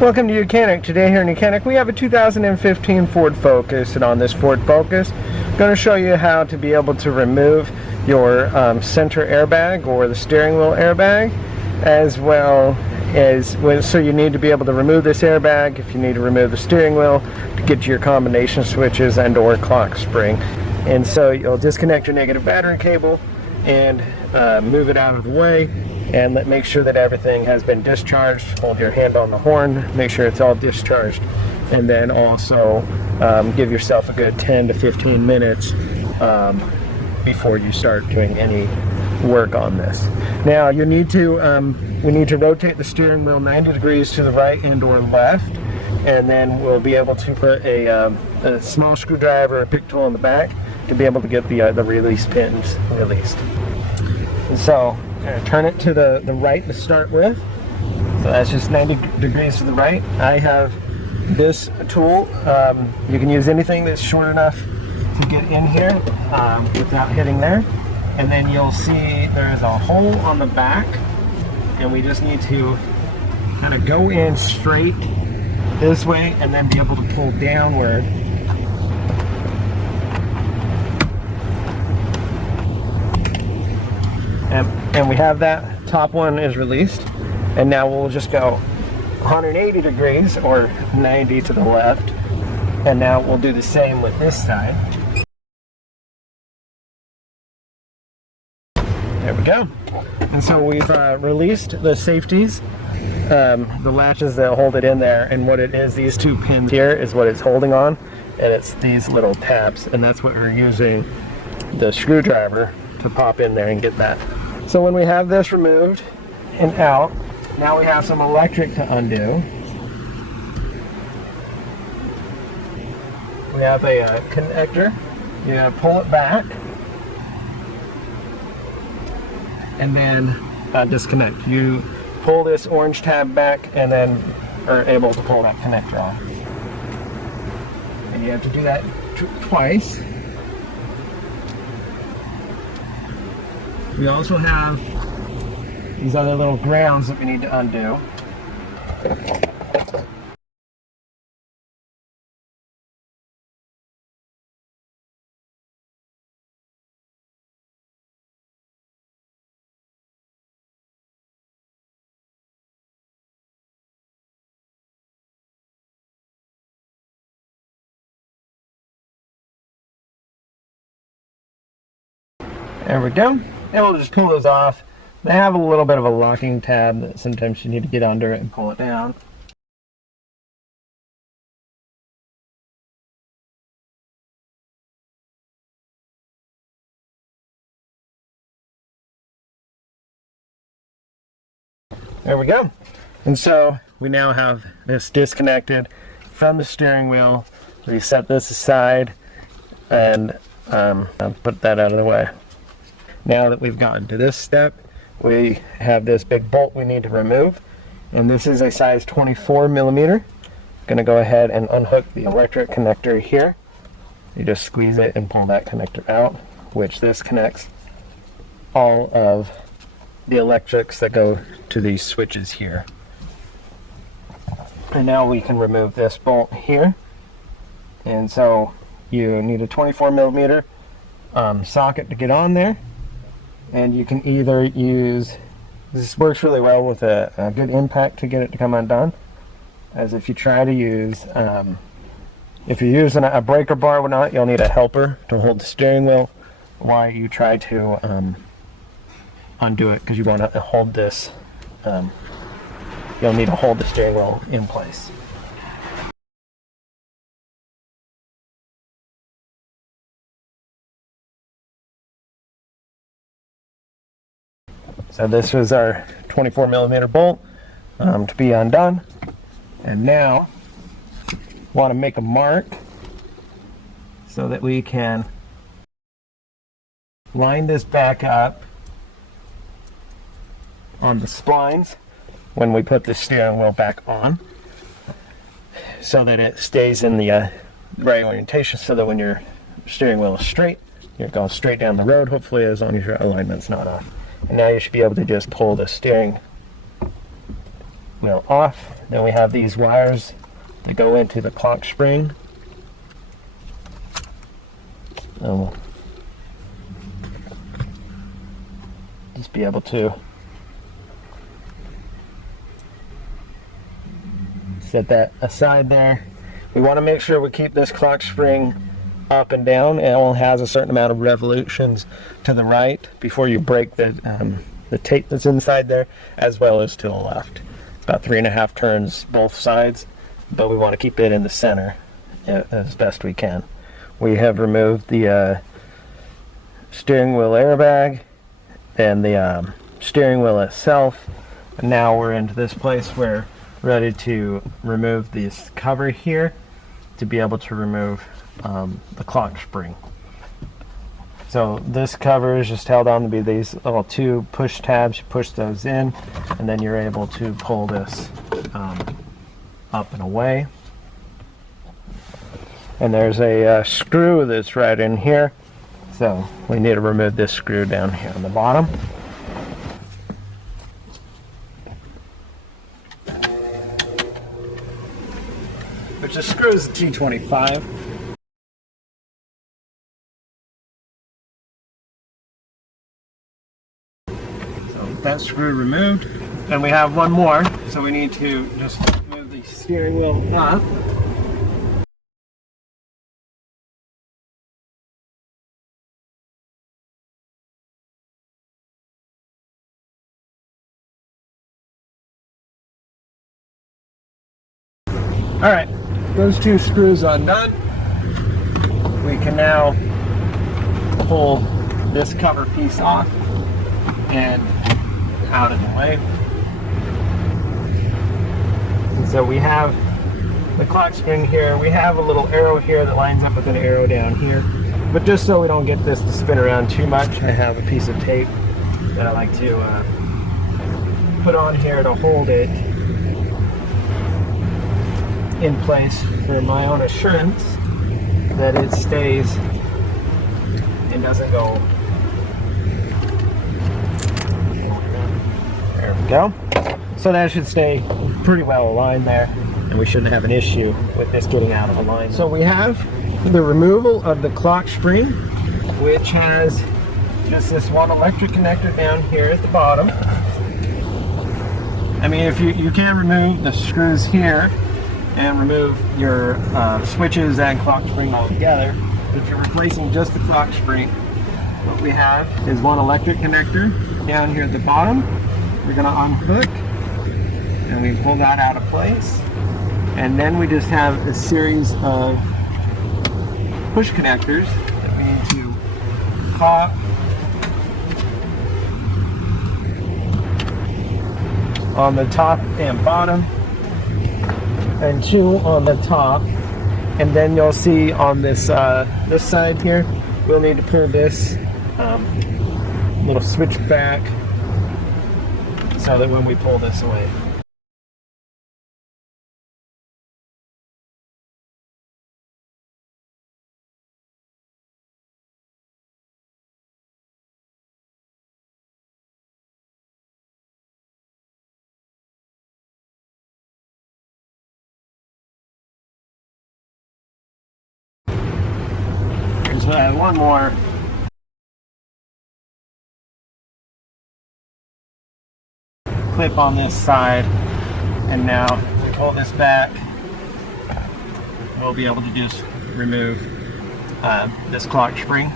Welcome to YOUCANIC. Today here in YOUCANIC we have a 2015 Ford Focus, and on this Ford Focus I'm going to show you how to be able to remove your center airbag or the steering wheel airbag, as well as so you need to be able to remove this airbag if you need to remove the steering wheel to get to your combination switches and or clock spring. And so you'll disconnect your negative battery cable and move it out of the way, and make sure that everything has been discharged. Hold your hand on the horn, make sure it's all discharged, and then also give yourself a good 10 to 15 minutes before you start doing any work on this. Now you need to we need to rotate the steering wheel 90 degrees to the right and or left, and then we'll be able to put a small screwdriver or pick tool in the back to be able to get the release pins released. And so turn it to the right to start with. So that's just 90 degrees to the right. I have this tool. You can use anything that's short enough to get in here without hitting there. And then you'll see there's a hole on the back, and we just need to kind of go in straight this way and then be able to pull downward. And we have that top one is released, and now we'll just go 180 degrees or 90 to the left, and now we'll do the same with this side. There we go. And so we've released the safeties, the latches that hold it in there, and what it is, these two pins here is what it's holding on, and it's these little tabs, and that's what we're using the screwdriver to pop in there and get that. So when we have this removed and out, now we have some electric to undo. We have a connector. You gotta pull it back and then disconnect. You pull this orange tab back and then are able to pull that connector off. And you have to do that twice. We also have these other little grounds that we need to undo. There we go. And we'll just pull those off. They have a little bit of a locking tab that sometimes you need to get under it and pull it down. There we go. And so we now have this disconnected from the steering wheel. We set this aside and put that out of the way. Now that we've gotten to this step, we have this big bolt we need to remove, and this is a size 24 millimeter. Going to go ahead and unhook the electric connector here. You just squeeze it and pull that connector out, which this connects all of the electrics that go to these switches here. And now we can remove this bolt here. And so you need a 24 millimeter socket to get on there. And you can either use, this works really well with a good impact to get it to come undone, as if you try to use, if you're using a breaker bar or not, you'll need a helper to hold the steering wheel while you try to undo it, because you want to hold this, you'll need to hold the steering wheel in place. So this was our 24 millimeter bolt to be undone. And now want to make a mark so that we can line this back up on the splines when we put the steering wheel back on, so that it stays in the right orientation, so that when your steering wheel is straight, you're going straight down the road, hopefully, as long as your alignment's not off. And now you should be able to just pull the steering wheel off. Then we have these wires that go into the clock spring. So just be able to set that aside there. We want to make sure we keep this clock spring up and down. It only has a certain amount of revolutions to the right before you break the tape that's inside there, as well as to the left. It's about 3.5 turns both sides, but we want to keep it in the center as best we can. We have removed the steering wheel airbag and the steering wheel itself. And now we're into this place where we're ready to remove this cover here to be able to remove the clock spring. So this cover is just held on to be these little 2 push tabs. You push those in and then you're able to pull this up and away. And there's a screw that's right in here. So we need to remove this screw down here on the bottom. Which just screws the T25. So that screw removed. And we have one more, so we need to just move the steering wheel up. Alright, those 2 screws undone. We can now pull this cover piece off and out of the way. And so we have the clock spring here. We have a little arrow here that lines up with an arrow down here. But just so we don't get this to spin around too much, I have a piece of tape that I like to put on here to hold it in place for my own assurance that it stays and doesn't go. There we go. So that should stay pretty well aligned there, and we shouldn't have an issue with this getting out of alignment. So we have the removal of the clock spring, which has just this one electric connector down here at the bottom. I mean, if you can remove the screws here and remove your switches and clock spring all together. But if you're replacing just the clock spring, what we have is one electric connector down here at the bottom. We're going to unhook and we pull that out of place. And then we just have a series of push connectors that we need to pop on the top and bottom, and 2 on the top. And then you'll see on this this side here, we'll need to pull this little switch back so that when we pull this away, so I have one more clip on this side, and now if we pull this back, we'll be able to just remove this clock spring.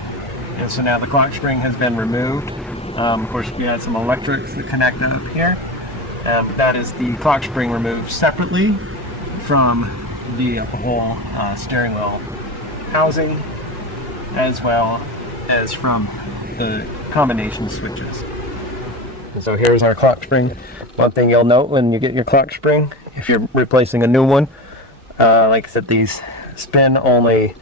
And so now the clock spring has been removed. Of course, we had some electrics that connect up here. That is the clock spring removed separately from the whole steering wheel housing, as well as from the combination switches. And so here's our clock spring. One thing you'll note when you get your clock spring, if you're replacing a new one, like I said, these spin only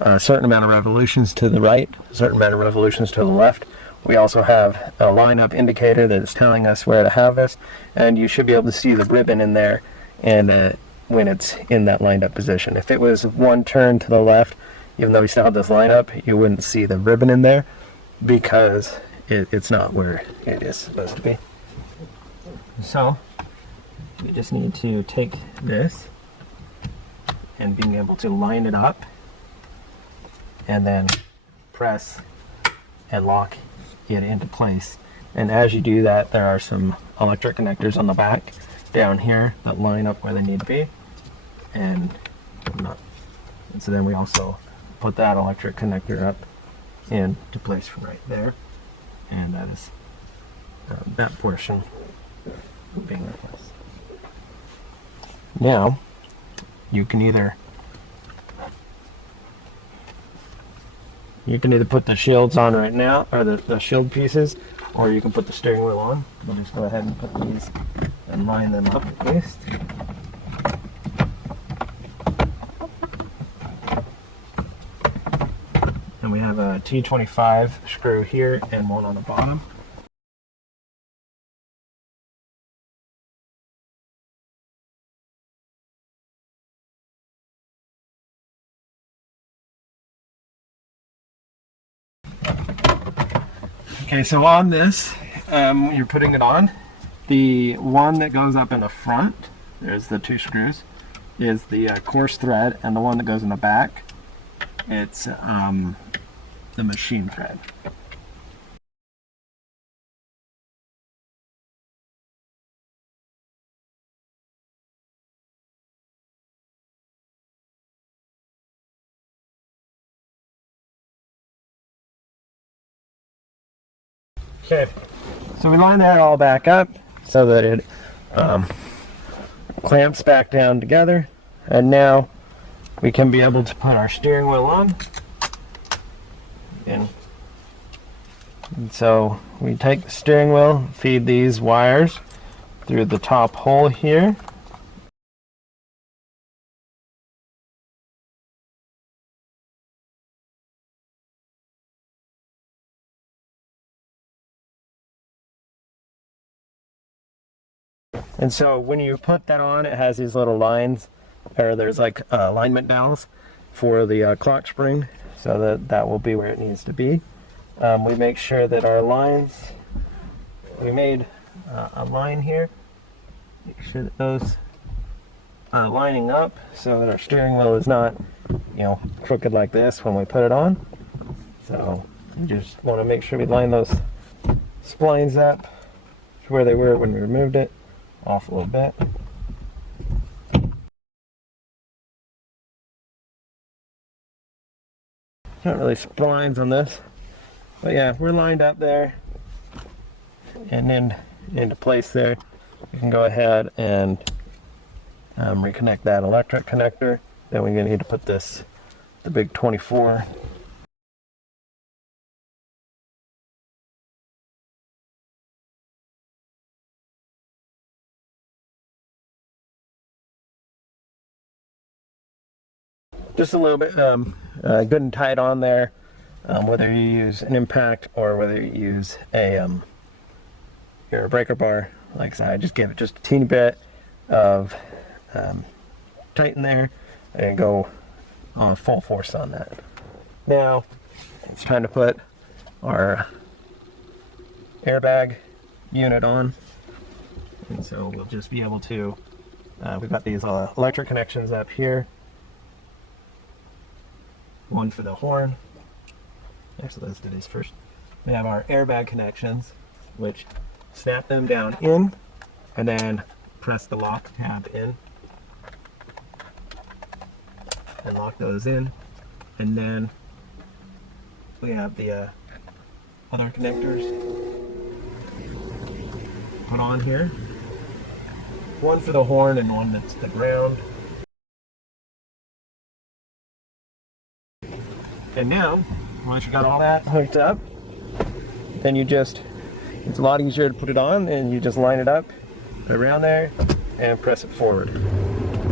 a certain amount of revolutions to the right, a certain amount of revolutions to the left. We also have a lineup indicator that is telling us where to have this, and you should be able to see the ribbon in there and when it's in that lined up position. If it was one turn to the left, even though we still have this lineup, you wouldn't see the ribbon in there because it's not where it is supposed to be. So you just need to take this and being able to line it up and then press and lock it into place. And as you do that, there are some electric connectors on the back down here that line up where they need to be. And so then we also put that electric connector up into place from right there. And that is that portion being replaced. Now, you can either put the shields on right now, or the shield pieces, or you can put the steering wheel on. We'll just go ahead and put these and line them up at least. And we have a T25 screw here and one on the bottom. Okay, so on this, you're putting it on. The one that goes up in the front, there's the two screws, is the coarse thread, and the one that goes in the back, it's the machine thread. Okay, so we line that all back up so that it clamps back down together, and now we can be able to put our steering wheel on. And so we take the steering wheel, feed these wires through the top hole here. And so when you put that on, it has these little lines, or there's like alignment dowels for the clock spring, so that will be where it needs to be. We make sure that our lines, we made a line here, make sure that those are lining up so that our steering wheel is not, crooked like this when we put it on. So you just want to make sure we line those splines up to where they were when we removed it. Off a little bit. Not really splines on this, but yeah, we're lined up there and then into place there. We can go ahead and reconnect that electric connector. Then we're going to need to put the big 24. Just a little bit good and tight on there, whether you use an impact or whether you use your breaker bar. Like I said, I just give it just a teeny bit of tighten there and go on full force on that. Now it's time to put our airbag unit on, and so we'll just be able to, we've got these electric connections up here. One for the horn. Actually, let's do these first. We have our airbag connections, which snap them down in and then press the lock tab in and lock those in. And then we have the other connectors put on here. One for the horn and one that's the ground. And now, once you got all that hooked up, then it's a lot easier to put it on, and you just line it up around there and press it forward.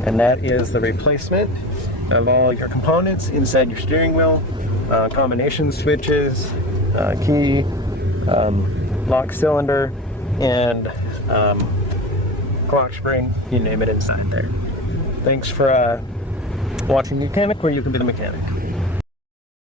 And that is the replacement of all your components inside your steering wheel, combination switches, key, lock cylinder, and clock spring, you name it inside there. Thanks for watching YOUCANIC, where you can be the mechanic.